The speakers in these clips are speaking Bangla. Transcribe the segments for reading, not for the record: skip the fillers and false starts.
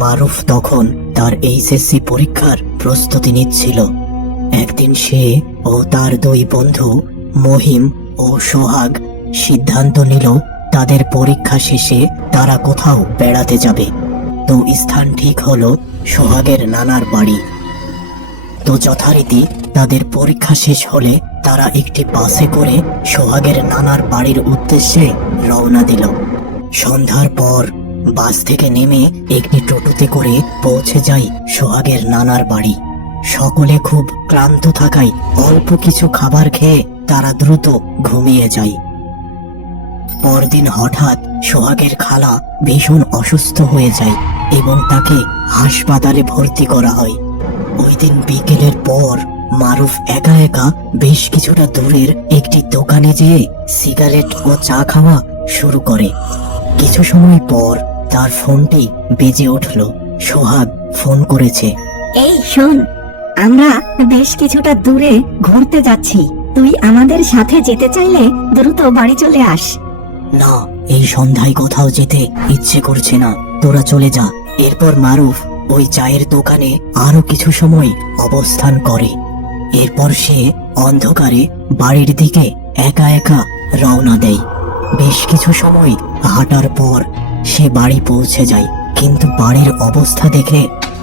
মারুফ তখন তার এইচএসসি পরীক্ষার প্রস্তুতি নিচ্ছিল। একদিন সে ও তার দুই বন্ধু মহিম ও সোহাগ সিদ্ধান্ত নিল তাদের পরীক্ষা শেষে তারা কোথাও বেড়াতে যাবে। তো স্থান ঠিক হলো সোহাগের নানার বাড়ি। তো যথারীতি তাদের পরীক্ষা শেষ হলে তারা একটি বাসে করে সোহাগের নানার বাড়ির উদ্দেশ্যে রওনা দিল। সন্ধ্যার পর বাস থেকে নেমে একটি টোটোতে করে পৌঁছে যায় সোহাগের নানার বাড়ি। সকলে খুব ক্লান্ত থাকায় অল্প কিছু খাবার খেয়ে তারা দ্রুত ঘুমিয়ে যায়। পরদিন হঠাৎ সোহাগের খালা ভীষণ অসুস্থ হয়ে যায় এবং তাকে হাসপাতালে ভর্তি করা হয়। ওই দিন বিকেলের পর মারুফ একা একা বেশ কিছুটা দূরের একটি দোকানে যেয়ে সিগারেট ও চা খাওয়া শুরু করে। কিছু সময় পর তার ফোনটি বেজে উঠল। সোহাগ ফোন করেছে। এই শোন, আমরা বেশ কিছুটা দূরে ঘুরতে যাচ্ছি। তুই আমাদের সাথে যেতে চাইলে দ্রুত বাড়ি চলে আস। না, এই সন্ধ্যায় কোথাও যেতে ইচ্ছে করছে না, তোরা চলে যা। এরপর মারুফ ওই চায়ের দোকানে আরো কিছু সময় অবস্থান করে। এরপর সে অন্ধকারে বাড়ির দিকে একা একা রওনা দেয়। বেশ কিছু সময় হাঁটার পর সে বাড়ি পৌঁছে যায়, কিন্তু বাড়ির অবস্থা দেখে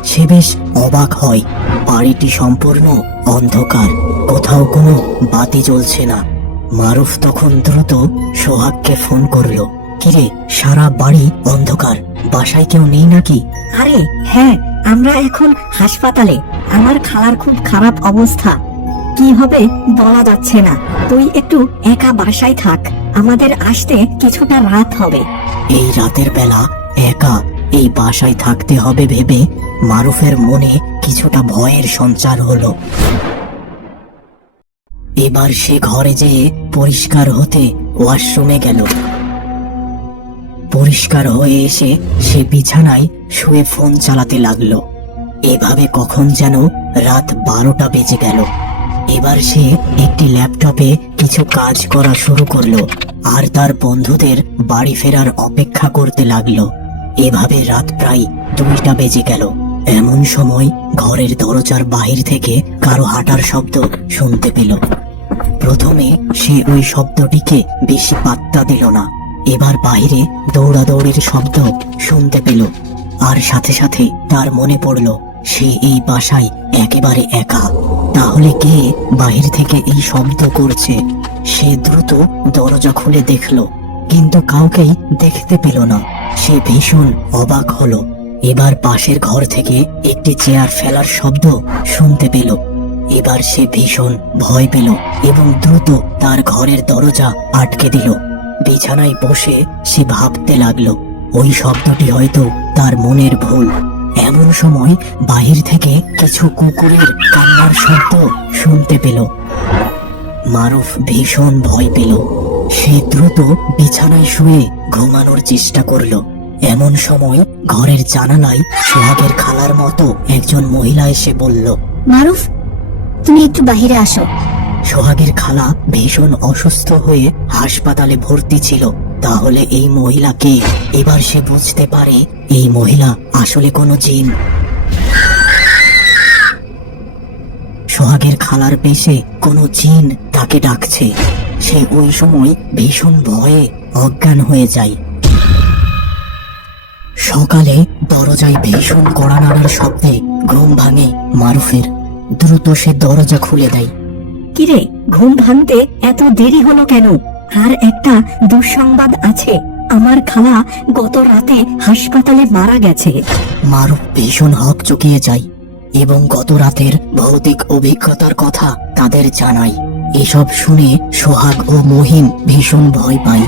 সে বেশ অবাক হয়। বাড়িটি সম্পূর্ণ অন্ধকার, কোথাও কোনো বাতি জ্বলছে না। মারুফ তখন দ্রুত সোহাগকে ফোন করলো। কিরে, সারা বাড়ি অন্ধকার, বাসায় কেউ নেই নাকি? আরে হ্যাঁ, আমরা এখন হাসপাতালে। আমার খালার খুব খারাপ অবস্থা, কি হবে বলা যাচ্ছে না। তুই একটু একা বাসায় থাক, আমাদের আসতে কিছুটা রাত হবে। এই রাতের বেলা একা এই বাসায় থাকতে হবে ভেবে মারুফের মনে কিছুটা ভয়ের সঞ্চার হলো। এবার সে ঘরে যেয়ে পরিষ্কার হতে ওয়াশরুমে গেল। পরিষ্কার হয়ে এসে সে বিছানায় শুয়ে ফোন চালাতে লাগলো। এভাবে কখন যেন রাত 12টা বেজে গেল। এবার সে একটি ল্যাপটপে কিছু কাজ করা শুরু করলো আর তার বন্ধুদের বাড়ি ফেরার অপেক্ষা করতে লাগলো। এভাবে রাত প্রায় 2টা বেজে গেল। এমন সময় ঘরের দরজার বাহির থেকে কারো হাঁটার শব্দ শুনতে পেল। প্রথমে সে ওই শব্দটিকে বেশি পাত্তা দিল না। এবার বাইরে দৌড়াদৌড়ির শব্দ শুনতে পেল, আর সাথে সাথে তার মনে পড়ল সে এই বাসায় একেবারে একা। তাহলে কে বাহির থেকে এই শব্দ করছে? সে দ্রুত দরজা খুলে দেখল, কিন্তু কাউকেই দেখতে পেল না। সে ভীষণ অবাক হলো। এবার পাশের ঘর থেকে একটি চেয়ার ফেলার শব্দ শুনতে পেল। এবার সে ভীষণ ভয় পেল এবং দ্রুত তার ঘরের দরজা আটকে দিল। বিছানায় বসে সে ভাবতে লাগলো ওই শব্দটি হয়তো তার মনের ভুল। এমন সময় বাহির থেকে কিছু কুকুরের কান্নার শব্দ শুনতে পেল। মারুফ ভীষণ ভয় পেল। সে দ্রুত বিছানায় শুয়ে ঘুমানোর চেষ্টা করলো। এমন সময় ঘরের জানালায় সোহাগের খালার মতো একজন মহিলা এসে বলল, মারুফ, তুমি একটু বাহিরে আসো। সোহাগের খালা ভীষণ অসুস্থ হয়ে হাসপাতালে ভর্তি ছিল। তাহলে এই মহিলাকে? এবার সে বুঝতে পারে এই মহিলা আসলে কোনো জিন। সোহাগের খালার পেশে কোনো জিন তাকে ডাকছে। সে ওই সময় ভীষণ ভয়ে অজ্ঞান হয়ে যায়। সকালে দরজায় ভীষণ কড়া নাড়ার শব্দে ঘুম ভাঙে মারুফের। দ্রুত সে দরজা খুলে দেয়। কিরে, ঘুম ভাঙতে এত দেরি হলো কেন? আর একটা দুঃসংবাদ আছে, আমার খালা গত রাতে হাসপাতালে মারা গেছে। মারুফ ভীষণ হকচকিয়ে যায় এবং গত রাতের ভৌতিক অভিজ্ঞতার কথা তাদের জানায়। এসব শুনে সোহাগ ও মহিম ভীষণ ভয় পায়।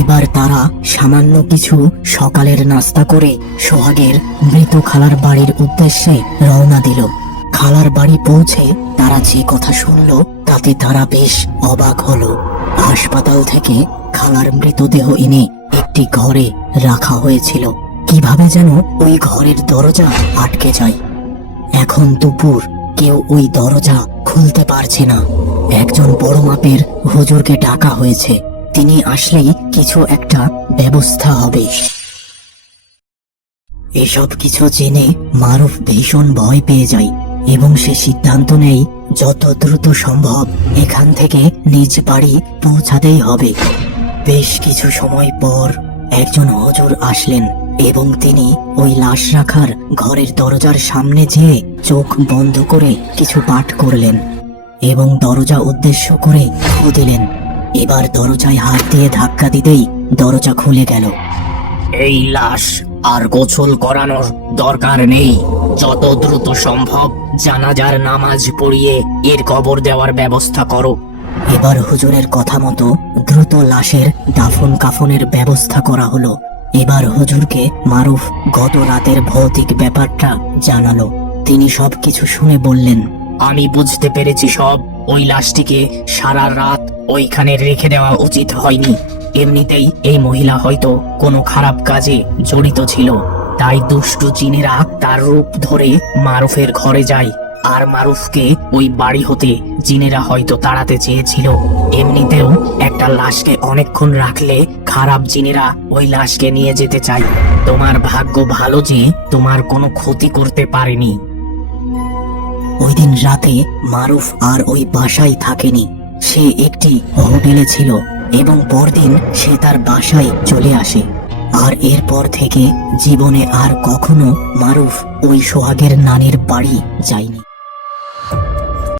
এবার তারা সামান্য কিছু সকালের নাস্তা করে সোহাগের মৃত খালার বাড়ির উদ্দেশ্যে রওনা দিল। খালার বাড়ি পৌঁছে তারা যে কথা শুনল তাতে তারা বেশ অবাক হলো। হাসপাতাল থেকে খালার মৃতদেহ এনে একটি ঘরে রাখা হয়েছিল। কিভাবে যেন ওই ঘরের দরজা আটকে যায়। এখন দুপুর, কেউ ওই দরজা খুলতে পারছে না। একজন বড় মাপের হুজুরকে ডাকা হয়েছে, তিনি আসলেই কিছু একটা ব্যবস্থা হবে। এসব কিছু জেনে মারুফ ভীষণ ভয় পেয়ে যায় এবং সে সিদ্ধান্ত নেয় যত দ্রুত সম্ভব এখান থেকে নিজ বাড়ি পৌঁছাতেই হবে। বেশ কিছু সময় পর একজন হুজুর আসলেন এবং তিনি ওই লাশ রাখার ঘরের দরজার সামনে যেয়ে চোখ বন্ধ করে কিছু পাঠ করলেন এবং দরজা উদ্দেশ্য করে ফু দিলেন। এবার দরজায় হাত দিয়ে ধাক্কা দিতেই দরজা খুলে গেল। এই লাশ আর গোসল করানোর দরকার নেই, যত দ্রুত সম্ভব জানাজার নামাজ পড়িয়ে এর কবর দেওয়ার ব্যবস্থা করো। এবার হুজুরের কথা মতো দ্রুত লাশের দাফন কাফনের ব্যবস্থা করা হলো। এবার হুজুরকে মারুফ গত রাতের ভৌতিক ব্যাপারটা জানালো। তিনি সবকিছু শুনে বললেন, আমি বুঝতে পেরেছি সব। ওই লাশটিকে সারা রাত ওইখানে রেখে দেওয়া উচিত হয়নি। এমনিতেই এই মহিলা হয়তো কোনো খারাপ কাজে জড়িত ছিল, তাই দুষ্টু জিনেরা তার রূপ ধরে মারুফের ঘরে যায় আর মারুফকে ওই বাড়ি হতে জিনেরা হয়তো তাড়াতে চেয়েছিল। এমনিতেও একটা লাশকে অনেকক্ষণ রাখলে খারাপ জিনেরা ওই লাশকে নিয়ে যেতে চায়। তোমার ভাগ্য ভালো যে তোমার কোনো ক্ষতি করতে পারেনি। ওই দিন রাতে মারুফ আর ওই বাসায় থাকেনি, সে একটি হোটেলে ছিল এবং পরদিন সে তার বাসায় চলে আসে। আর এরপর থেকে জীবনে আর কখনো মারুফ ওই সোহাগের নানির বাড়ি যায়নি।